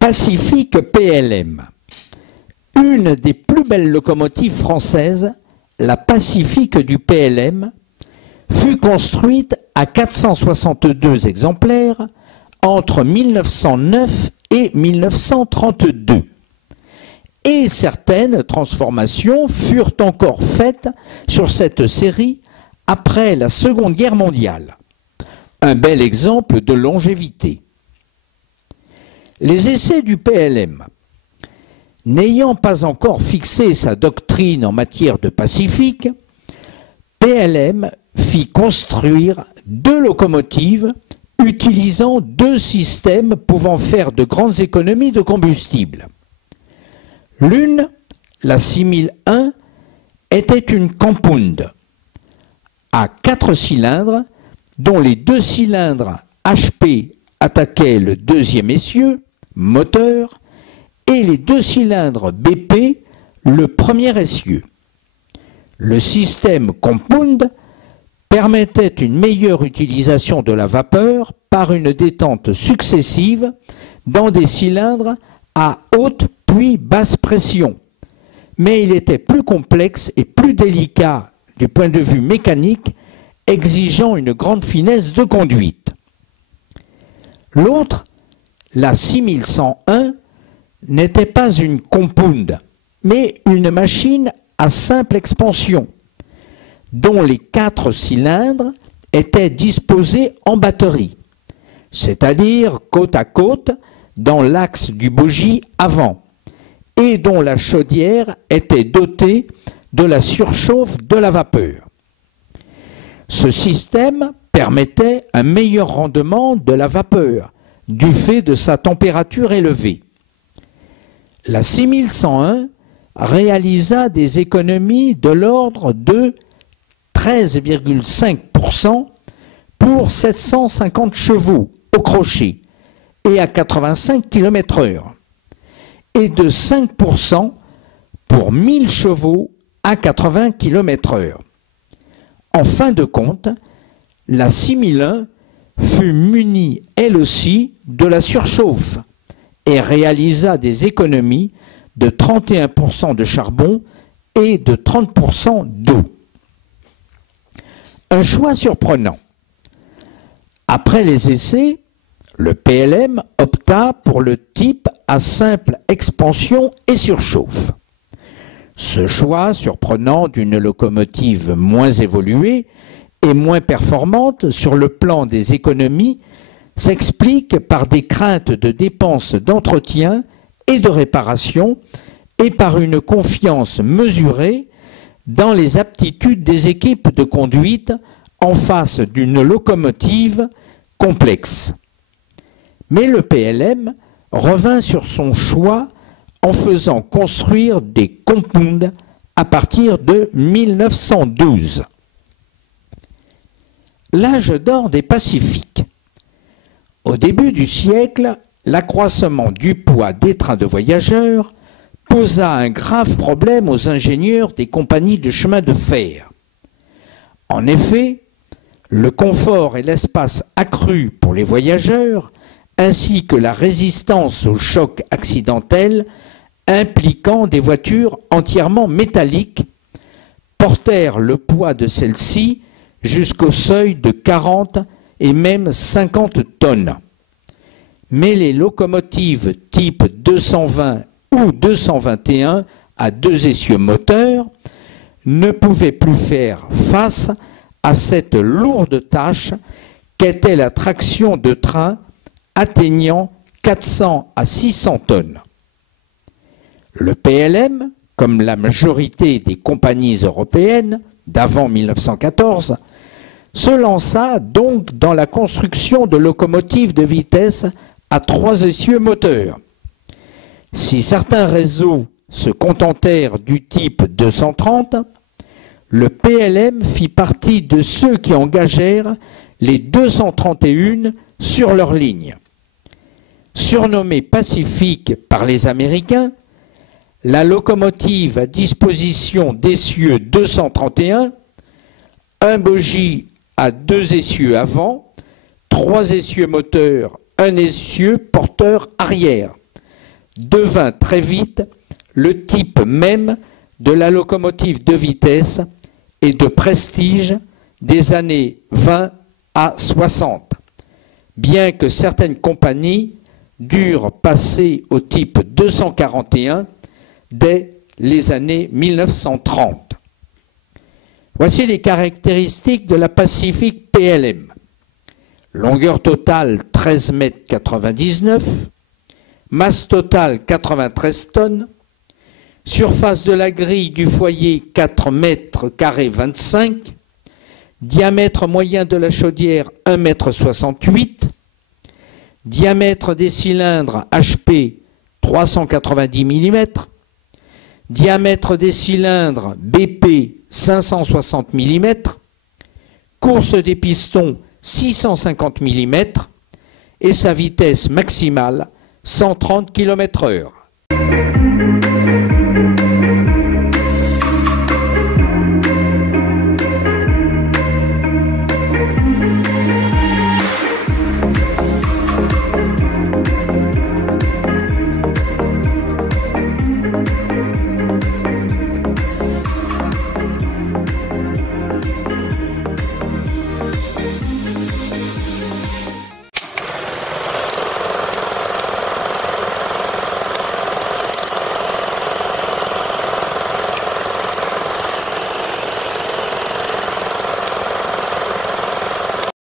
Pacific PLM. Une des plus belles locomotives françaises, la Pacific du PLM, fut construite à 462 exemplaires entre 1909 et 1932. Et certaines transformations furent encore faites sur cette série après la Seconde Guerre mondiale. Un bel exemple de longévité. Les essais du PLM, n'ayant pas encore fixé sa doctrine en matière de Pacifique, PLM fit construire 2 locomotives utilisant 2 systèmes pouvant faire de grandes économies de combustible. L'une, la 6001, était une compound à 4 cylindres dont les 2 cylindres HP attaquaient le 2e essieu, moteur, et les 2 cylindres BP, le 1er essieu. Le système compound permettait une meilleure utilisation de la vapeur par une détente successive dans des cylindres à haute puis basse pression, mais il était plus complexe et plus délicat du point de vue mécanique, exigeant une grande finesse de conduite. L'autre, la 6101, n'était pas une compound, mais une machine à simple expansion, dont les 4 cylindres étaient disposés en batterie, c'est-à-dire côte à côte dans l'axe du bogie avant, et dont la chaudière était dotée de la surchauffe de la vapeur. Ce système permettait un meilleur rendement de la vapeur, du fait de sa température élevée. La 6101 réalisa des économies de l'ordre de 13,5% pour 750 chevaux au crochet et à 85 km/h, et de 5% pour 1000 chevaux à 80 km/h. En fin de compte, la 6001 fut munie elle aussi de la surchauffe et réalisa des économies de 31% de charbon et de 30% d'eau. Un choix surprenant. Après les essais, le PLM opta pour le type à simple expansion et surchauffe. Ce choix surprenant d'une locomotive moins évoluée et moins performante sur le plan des économies s'explique par des craintes de dépenses d'entretien et de réparation et par une confiance mesurée dans les aptitudes des équipes de conduite en face d'une locomotive complexe. Mais le PLM revint sur son choix en faisant construire des compounds à partir de 1912. L'âge d'or des Pacifiques. Au début du siècle, l'accroissement du poids des trains de voyageurs posa un grave problème aux ingénieurs des compagnies de chemin de fer. En effet, le confort et l'espace accru pour les voyageurs, ainsi que la résistance aux chocs accidentels impliquant des voitures entièrement métalliques, portèrent le poids de celles-ci jusqu'au seuil de 40 et même 50 tonnes. Mais les locomotives type 220 ou 221 à 2 essieux moteurs ne pouvaient plus faire face à cette lourde tâche qu'était la traction de train atteignant 400 à 600 tonnes. Le PLM, comme la majorité des compagnies européennes d'avant 1914, se lança donc dans la construction de locomotives de vitesse à 3 essieux moteurs, Si certains réseaux se contentèrent du type 230, le PLM fit partie de ceux qui engagèrent les 231 sur leur ligne. Surnommée Pacifique par les Américains, la locomotive à disposition d'essieux 231, un bogie à 2 essieux avant, 3 essieux moteurs, un essieu porteur arrière, devint très vite le type même de la locomotive de vitesse et de prestige des années 20 à 60, bien que certaines compagnies durent passer au type 241 dès les années 1930. Voici les caractéristiques de la Pacific PLM. Longueur totale 13,99 m, masse totale 93 tonnes, surface de la grille du foyer 4,25 m, diamètre moyen de la chaudière 1,68 m, diamètre des cylindres HP 390 mm, diamètre des cylindres BP 560 mm, course des pistons 650 mm et sa vitesse maximale 130 km/h.